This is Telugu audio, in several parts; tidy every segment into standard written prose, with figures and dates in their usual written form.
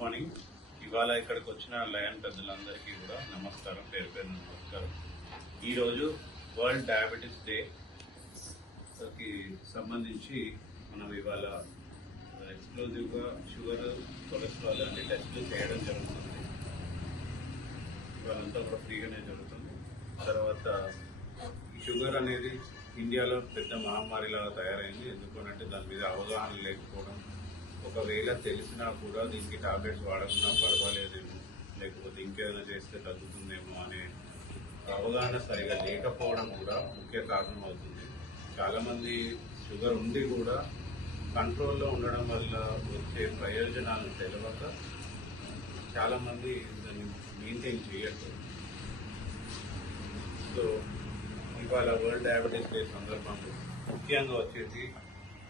మార్నింగ్. ఇవాళ ఇక్కడికి వచ్చిన లయన్ పెద్దలందరికీ కూడా నమస్కారం, పేరు పేరు నమస్కారం. ఈరోజు వరల్డ్ డయాబెటీస్ డేకి సంబంధించి మనం ఇవాళ ఎక్స్క్లూజివ్గా షుగర్, కొలెస్ట్రాల్ అనే టెస్టులు చేయడం జరుగుతుంది. ఇవాళంతా కూడా ఫ్రీగానే జరుగుతుంది. తర్వాత ఈ షుగర్ అనేది ఇండియాలో పెద్ద మహమ్మారిలాగా తయారైంది. ఎందుకంటే దాని మీద అవగాహన లేకపోవడం, ఒకవేళ తెలిసినా కూడా దీనికి టాబ్లెట్స్ వాడకుండా పర్వాలేదేమో, లేకపోతే ఇంకేదైనా చేస్తే తగ్గుతుందేమో అనే అవగాహన సరిగా లేకపోవడం కూడా ముఖ్య కారణం అవుతుంది. చాలామంది షుగర్ ఉండి కూడా కంట్రోల్లో ఉండడం వల్ల వచ్చే ప్రయోజనాలను తెలియక చాలామంది దాన్ని మెయింటైన్ చేయట్లేదు. సో ఇవాళ వరల్డ్ డయాబెటీస్ డే సందర్భంలో ముఖ్యంగా వచ్చేసి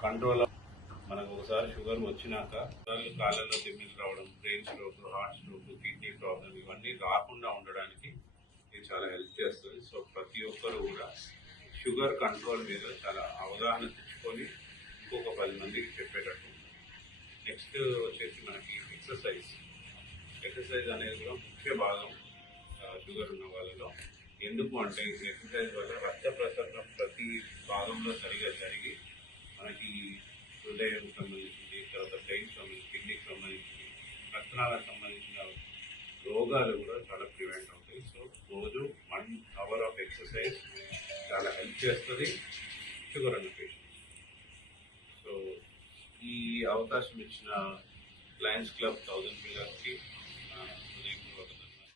కంట్రోల్. మనకు ఒకసారి షుగర్ వచ్చినాక కాళ్ళలో తిమ్మిలు రావడం, brain stroke, heart stroke, kidney problem ఇవన్నీ రాకుండా ఉండడానికి ఇది చాలా హెల్ప్ చేస్తుంది. సో ప్రతి ఒక్కరు కూడా షుగర్ కంట్రోల్ మీద చాలా అవగాహన తెచ్చుకొని ఇంకొక 10 మందికి చెప్పేటట్టు. నెక్స్ట్ వచ్చేసి మనకి ఎక్సర్సైజ్ అనేది కూడా ముఖ్య భాగం షుగర్ ఉన్న వాళ్ళలో. ఎందుకు అంటే ఎక్సర్సైజ్ వల్ల రక్త ప్రసరణ ప్రతి భాగంలో సరిగా జరిగి మనకి హృదయం సంబంధించింది, తర్వాత బ్రెయిన్ సంబంధించి, కిడ్నీకి సంబంధించింది, రక్తనాళాలకు సంబంధించిన రోగాలు కూడా చాలా ప్రివెంట్ అవుతాయి. సో రోజు 1 అవర్ ఆఫ్ ఎక్సర్సైజ్ చాలా హెల్ప్ చేస్తుంది షుగర్ అన్న పేషెంట్స్. సో ఈ అవకాశం ఇచ్చిన లయన్స్ క్లబ్ 1000 పిల్లర్స్కి